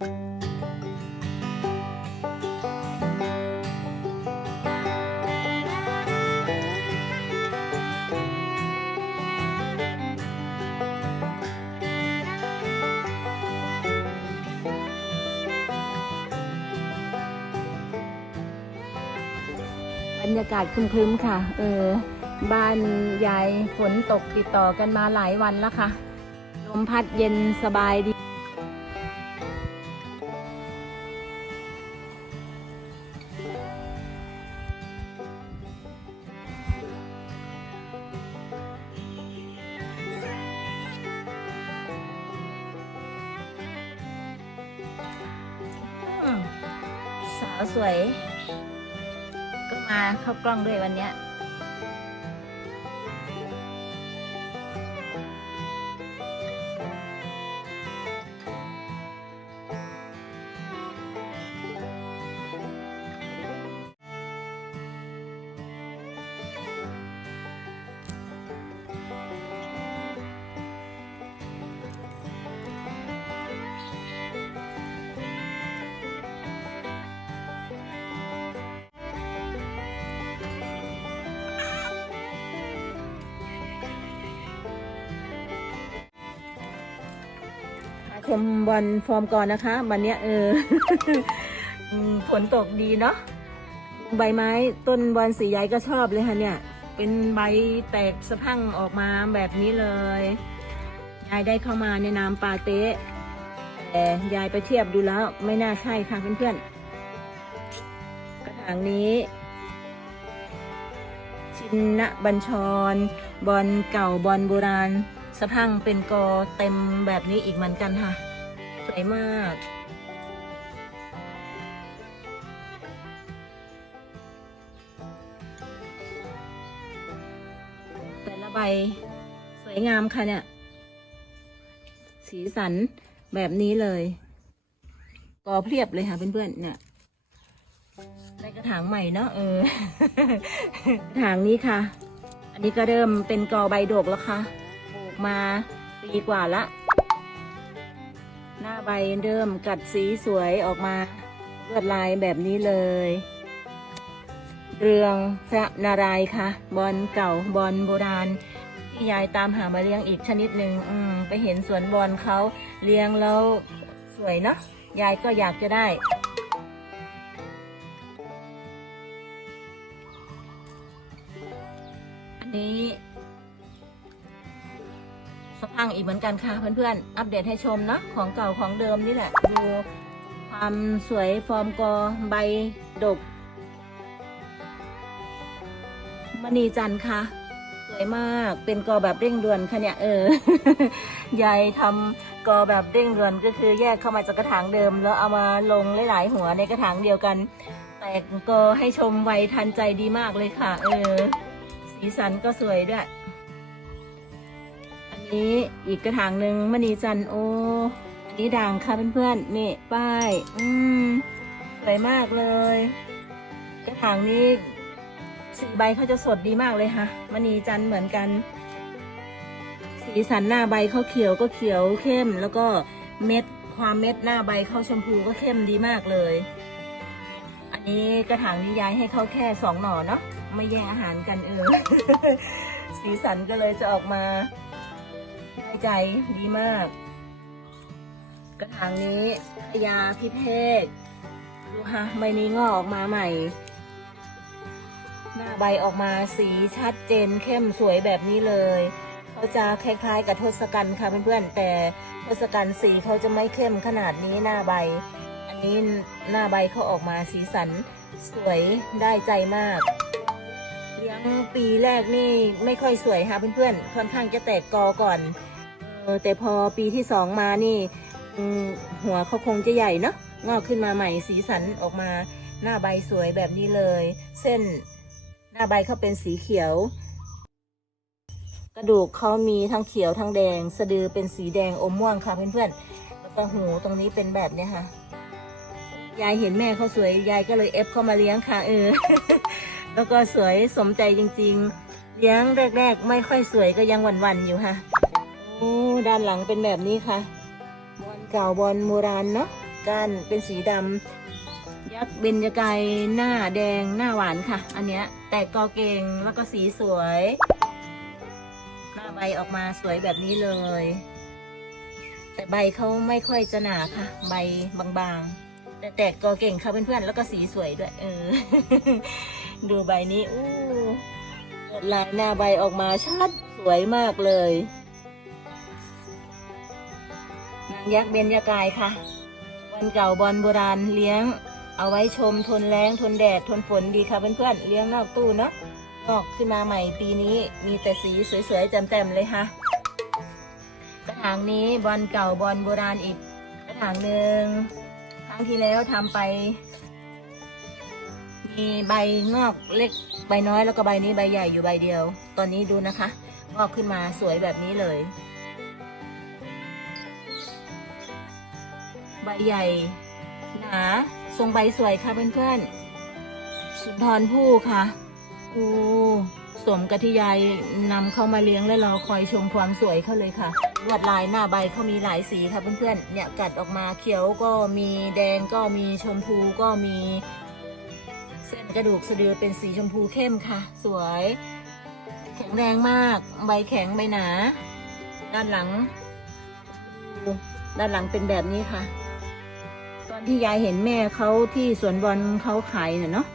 บรรยากาศครึ้มๆค่ะ เออ บ้านยายฝนตกติดต่อกันมาหลายวันแล้วค่ะ ลมพัดเย็นสบายดี สาวสวย ก็มาเข้ากล้องด้วยวันเนี้ย ชมบอลฟอร์มก่อนนะคะ วันเนี้ยเออฝนตกดีเนาะใบไม้ต้นบอลสีใหญ่ก็ชอบเลยค่ะเนี่ย เป็นใบแตกสะพังออกมาแบบนี้เลยยายได้เข้ามาในนามปาเต้แต่ยายไปเทียบดูแล้วไม่น่าใช่ค่ะเพื่อนๆกระถางนี้ชินนะบัญชร บอลเก่าบอลโบราณ สะพังเป็นกอเต็มแบบนี้อีกเหมือนกันค่ะ สวยมาก แต่ละใบสวยงามค่ะเนี่ย สีสันแบบนี้เลย กอเพียบเลยค่ะเพื่อนๆเนี่ยในกระถางใหม่เนาะเออกระถางนี้ค่ะ อันนี้ก็เริ่มเป็นกอใบดกแล้วค่ะ มาปีกว่าละ หน้าใบเริ่มกัดสีสวยออกมาลวดลายแบบนี้เลย เรืองพระนารายณ์ค่ะ บอลเก่าบอลโบราณที่ยายตามหามาเลี้ยงอีกชนิดหนึ่งอืมไปเห็นสวนบอลเขาเลี้ยงแล้วสวยเนาะยายก็อยากจะได้นนี้ สะพังอีกเหมือนกันค่ะเพื่อนๆ อัปเดตให้ชมเนาะของเก่าของเดิมนี่แหละ ดูความสวยฟอร์มกอใบดกมณีจันทร์ค่ะ สวยมากเป็นกอแบบเร่งด่วนค่ะเนี่ยเออยายทำกอแบบเร่งด่วนก็คือแยกเข้ามาจากกระถางเดิม แล้วเอามาลงหลายๆหัวในกระถางเดียวกัน แต่กอให้ชมไวทันใจดีมากเลยค่ะ เออ สีสันก็สวยด้วย นี้อีกกระถางหนึ่งมณีจันโอนนี้ด่างค่ะเพื่อนๆนี่ป้าย อืมสวยมากเลย กระถางนี้สีใบเขาจะสดดีมากเลยค่ะมณีจันเหมือนกัน สีสันหน้าใบเขาเขียวก็เขียวเข้ม แล้วก็เม็ดความเม็ดหน้าใบเขาชมพูก็เข้มดีมากเลย อันนี้กระถางนี้ย้ายให้เขาแค่สองหน่อเนาะไม่แย่งอาหารกันเออ สีสันก็เลยจะออกมา ได้ใจดีมาก กระถางนี้พญาพิเภกดูค่ะใบนี้งอกออกมาใหม่ หน้าใบออกมาสีชัดเจนเข้มสวยแบบนี้เลยเขาจะคล้ายๆ กับทศกัณฐ์ค่ะเพื่อนๆแต่ทศกัณฐ์สีเขาจะไม่เข้มขนาดนี้หน้าใบ อันนี้หน้าใบเขาออกมาสีสันสวยได้ใจมาก เลี้ยงปีแรกนี่ไม่ค่อยสวยค่ะเพื่อนๆค่อนข้างจะแตกกอก่อน อแต่พอปีที่สองมานี่หัวเขาคงจะใหญ่เนาะงอกขึ้นมาใหม่สีสันออกมา หน้าใบสวยแบบนี้เลย เส้นหน้าใบเขาเป็นสีเขียว กระดูกเขามีทั้งเขียวทั้งแดง สะดือเป็นสีแดงอมม่วงค่ะเพื่อนๆแล้วก็หูตรงนี้เป็นแบบเนี้ยค่ะยายเห็นแม่เขาสวยยายก็เลยเอฟเขามาเลี้ยงค่ะเออแล้วก็สวยสมใจจริง ๆ เลี้ยงแรก ๆ ไม่ค่อยสวยก็ยังหวันๆอยู่ค่ะ โอ้ด้านหลังเป็นแบบนี้ค่ะบอลเก่าบอลโบราณเนาะก้านเป็นสีดำยักษ์เบญจกายหน้าแดงหน้าหวานค่ะ อันเนี้ยแตกกอเก่งแล้วก็สีสวย หน้าใบออกมาสวยแบบนี้เลย แต่ใบเขาไม่ค่อยจะหนาค่ะ ใบบางๆ แต่แตกกอเก่งค่ะเพื่อนๆแล้วก็สีสวยด้วย เออ ดูใบนี้อู้ลายหน้าใบออกมาชัดสวยมากเลยางยักษ์เบญจกายค่ะวันเก่าบอลโบราณเลี้ยง เอาไว้ชมทนแรงทนแดดทนฝนดีค่ะเพื่อนๆเลี้ยงนอกตู้เนาะงอกขึ้นมาใหม่ปีนี้มีแต่สีสวยๆแจ่มๆเลยค่ะกระถางนี้บอลเก่าบอลโบราณอีกกระถางหนึ่งครั้งที่แล้วทำไปมีใบงอกเล็กใบน้อยแล้วก็ใบนี้ใบใหญ่อยู่ใบเดียว ตอนนี้ดูนะคะ งอกขึ้นมาสวยแบบนี้เลย ใบใหญ่ หนาทรงใบสวยค่ะเพื่อนๆ สุนทรภู่ค่ะภูสมกะทิยายนำเข้ามาเลี้ยงแล้วเราคอยชมความสวยเขาเลยค่ะ ลวดลายหน้าใบเขามีหลายสีค่ะเพื่อนๆ เนี่ยกัดออกมาเขียวก็มีแดงก็มีชมพูก็มี เส้นกระดูกสะดือเป็นสีชมพูเข้มค่ะ สวย แข็งแรงมาก ใบแข็งใบหนา ด้านหลัง ด้านหลังเป็นแบบนี้ค่ะ ที่ยายเห็นแม่เขาที่สวนบอลเขาขายเนาะ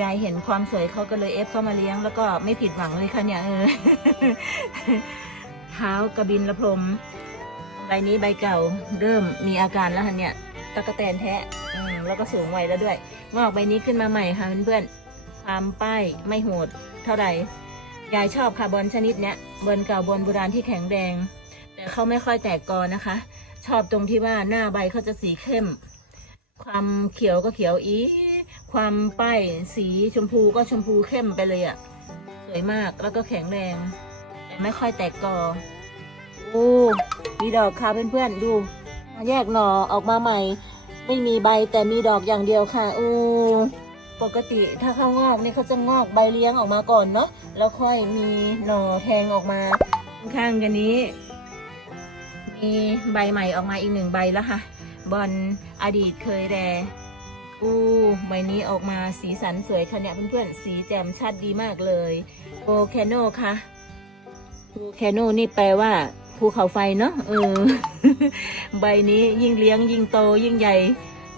ยายเห็นความสวยเขาก็เลยเอฟเข้ามาเลี้ยง แล้วก็ไม่ผิดหวังเลยค่ะเนี่ยเออเท้ากระบินละพรมใบนี้ใบเก่าเริ่มมีอาการแล้วค่ะเนี่ยตะกะแตนแทะแล้วก็สูงวัยแล้วด้วยงอกใบนี้ขึ้นมาใหม่ค่ะเพื่อนๆความป้ายไม่โหดเท่าไหร่ยายชอบค่ะบอลชนิดเนี้ยบอลเก่าบอลโบราณที่แข็งแรง แต่เขาไม่ค่อยแตกกอนะคะ ชอบตรงที่ว่าหน้าใบเขาจะสีเข้ม ความเขียวก็เขียวอี ความป้ายสีชมพูก็ชมพูเข้มไปเลยอะ่ะ สวยมากแล้วก็แข็งแรง แต่ไม่ค่อยแตกกอ โอ้มีดอกค่ะเพื่อนๆดูแยกหน่อออกมาใหม่ ไม่มีใบแต่มีดอกอย่างเดียวค่ะโอ้ปกติถ้าเขางอกนี่เขาจะงอกใบเลี้ยงออกมาก่อนเนาะแล้วค่อยมีหน่อแทงออกมาข้างกันนี้ มีใบใหม่ออกมาอีกหนึ่งใบแล้วค่ะ บอลอดีตเคยแรอู้ใบนี้ออกมาสีสันสวยค่ะเนี่ยเพื่อนๆ สีแจ่มชัดดีมากเลยโวแคโนค่ะโวแคโนนี่แปลว่าภูเขาไฟเนาะเออ ใบนี้ยิ่งเลี้ยงยิ่งโตยิ่งใหญ่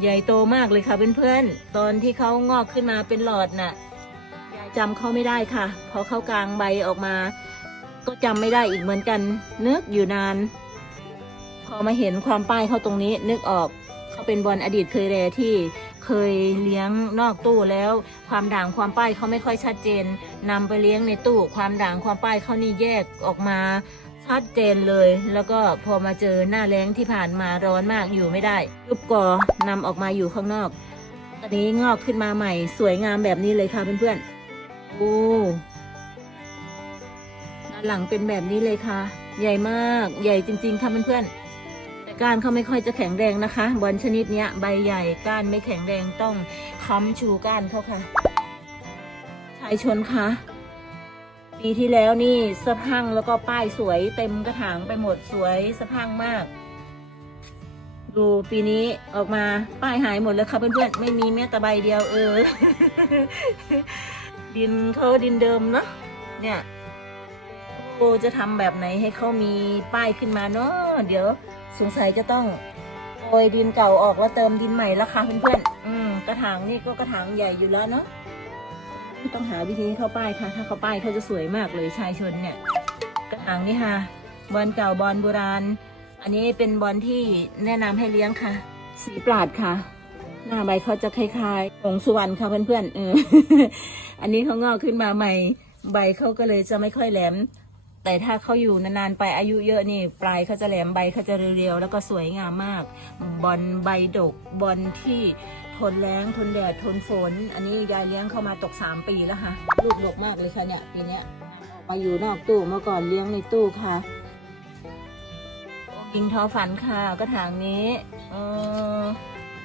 ใหญ่โตมากเลยค่ะเพื่อนๆ ตอนที่เขางอกขึ้นมาเป็นหลอดน่ะยายจำเขาไม่ได้ค่ะพอเขากลางใบออกมา ก็จำไม่ได้อีกเหมือนกันนึกอยู่นาน พอมาเห็นความป้ายเขาตรงนี้นึกออกเขาเป็นบอลอดีตเคยแรที่เคยเลี้ยงนอกตู้แล้ว ความด่างความป้ายเขาไม่ค่อยชัดเจนนำไปเลี้ยงในตู้ความด่างความป้ายเขานี่แยกออกมาชัดเจนเลย แล้วก็พอมาเจอหน้าแล้งที่ผ่านมาร้อนมากอยู่ไม่ได้ยุบกอนำออกมาอยู่ข้างนอกตอนนี้งอกขึ้นมาใหม่ สวยงามแบบนี้เลยค่ะเพื่อนๆโอ้ด้านหลังเป็นแบบนี้เลยค่ะ ใหญ่มากใหญ่จริงๆค่ะเพื่อนๆ ก้านเขาไม่ค่อยจะแข็งแรงนะคะ บอลชนิดนี้ใบใหญ่ก้านไม่แข็งแรงต้องค้ำชูก้านเขาค่ะ ชายชนคะปีที่แล้วนี่สะพังแล้วก็ป้ายสวยเต็มกระถางไปหมดสวยสะพังมาก ดูปีนี้ออกมาป้ายหายหมดแล้วค่ะเพื่อนๆไม่มีแม้แต่ใบเดียวเออ ดินเขาดินเดิมเนาะเนี่ยโอจะทำแบบไหนให้เขามีป้ายขึ้นมาเนาะเดี๋ยว สงสัยจะต้องโอยดินเก่าออกแล้วเติมดินใหม่ละค่ะเพื่อนๆอืมกระถางนี่ก็กระถางใหญ่อยู่แล้วเนาะต้องหาวิธีเข้าป้ายค่ะ ถ้าเขาป้ายเขาจะสวยมากเลยชายชนเนี่ย กระถางนี่ค่ะ บอลเก่าบอลโบราณ อันนี้เป็นบอลที่แนะนำให้เลี้ยงค่ะ สีปราดค่ะ หน้าใบเขาจะคล้ายๆของสุวรรณค่ะเพื่อนๆเอออันนี้เขางอกขึ้นมาใหม่ ใบเขาก็เลยจะไม่ค่อยแหลม แต่ถ้าเขาอยู่นานๆไปอายุเยอะนี่ ปลายเขาจะแหลมใบเขาจะเรียวๆแล้วก็สวยงามมาก บอลใบดก บอลที่ทนแรงทนแดดทนฝน อันนี้ยายเลี้ยงเข้ามาตก 3 ปีแล้วค่ะลูกดกมากเลยค่ะเนี่ยปีเนี้ยออกมาอยู่นอกตู้เมื่อก่อนเลี้ยงในตู้ค่ะยิงทอฝันค่ะกระถางนี้เออ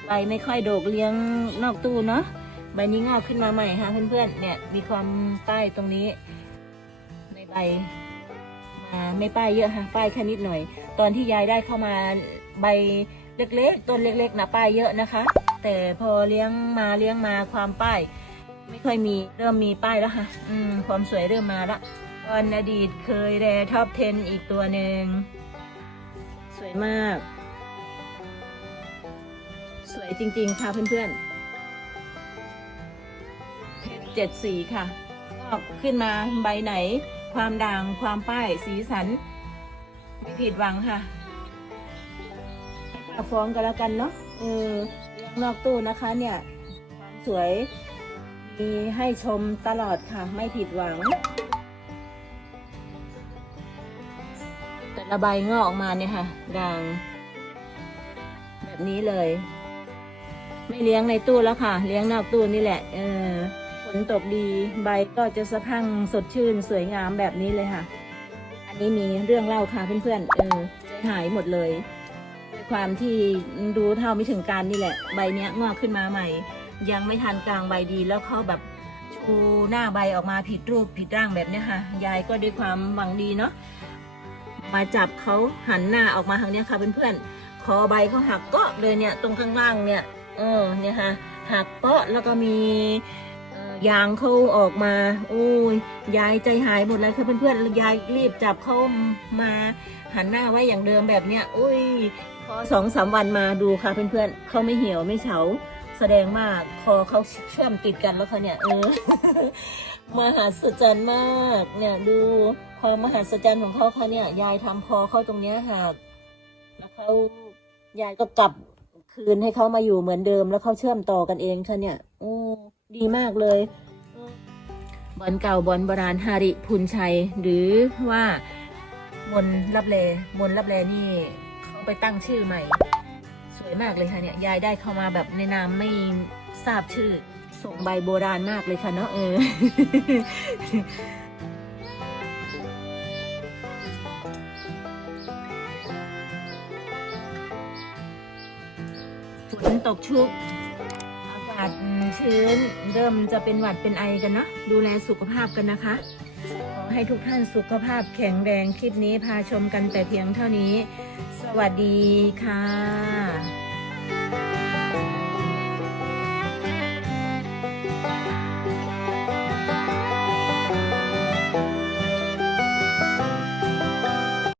ใบไม่ค่อยดกเลี้ยงนอกตู้เนาะใบนี้งอกขึ้นมาใหม่ค่ะเพื่อนๆเนี่ยมีความป้ตรงนี้ในใบ ไม่ป้ายเยอะค่ะป้ายแค่นิดหน่อย ตอนที่ยายได้เข้ามาใบเล็กๆ ต้นเล็กๆนะป้ายเยอะนะคะ แต่พอเลี้ยงมาเลี้ยงมาความป้าย ไม่ค่อยมีเริ่มมีป้ายแล้วค่ะอืมความสวยเริ่มมาละตอนอดีตเคยแรท็อป10 อีกตัวหนึ่งสวยมาก สวยจริงๆค่ะเพื่อนๆเพชรเจ็ดสีค่ะก็ขึ้นมาใบไหน ความด่างความป้ายสีสัน ไม่ผิดหวังค่ะให้ป้าฟ้องกันแล้วกันเนาะเออเรื่องนอกตู้นะคะเนี่ยความสวยมีให้ชมตลอดค่ะ ไม่ผิดหวัง แต่ละใบงอกออกมาเนี่ยค่ะ ด่าง แบบนี้เลย ไม่เลี้ยงในตู้แล้วค่ะ เลี้ยงนอกตู้นี่แหละ เออ ฝนตกดีใบก็จะสะพังสดชื่นสวยงามแบบนี้เลยค่ะ อันนี้มีเรื่องเล่าค่ะเพื่อนๆเออหายหมดเลยด้วยความที่ดูเท่าไม่ถึงการนี่แหละ ใบเนี้ยงอกขึ้นมาใหม่ ยังไม่ทันกลางใบดีแล้วเขาแบบชูหน้าใบออกมาผิดรูปผิดร่างแบบเนี้ยค่ะ ยายก็ด้วยความหวังดีเนาะมาจับเขาหันหน้าออกมาทางเนี้ยค่ะเพื่อนๆคอใบเขาหักเกาะเลยเนี่ยตรงข้างล่างเนี่ยเออเนี่ยค่ะหักเปาะแล้วก็มี ยางเขาออกมา โอ้ย ยายใจหายหมดเลยค่ะเพื่อนๆ ยายรีบจับเขามาหันหน้าไว้อย่างเดิมแบบเนี้ยโอ้ย พอสองสามวันมาดูค่ะเพื่อนๆเขาไม่เหี่ยวไม่เฉา แสดงมากคอเขาเชื่อมติดกันแล้วเขาเนี่ยเออมหัศจรรย์มากเนี่ยดูพอมหัศจรรย์ของเขาเขาเนี่ยยายทำคอเขาตรงเนี้ยหักแล้วเขายายก็กลับคืนให้เขามาอยู่เหมือนเดิม แล้วเขาเชื่อมต่อกันเองค่ะเนี่ยโอ้ ดีมากเลย บอลเก่าบอลโบราณฮาริพุนชัย หรือว่ามนรับแลมนรับแลนี่เขาไปตั้งชื่อใหม่ สวยมากเลยค่ะเนี่ยยายได้เข้ามาแบบในนามไม่ทราบชื่อส่งใบโบราณมากเลยค่ะเนาะเออฝนตกชุก อากาศ ชื้น เริ่มจะเป็นหวัดเป็นไอกันเนาะดูแลสุขภาพกันนะคะ ขอให้ทุกท่านสุขภาพแข็งแรง คลิปนี้พาชมกันแต่เพียงเท่านี้ สวัสดีค่ะ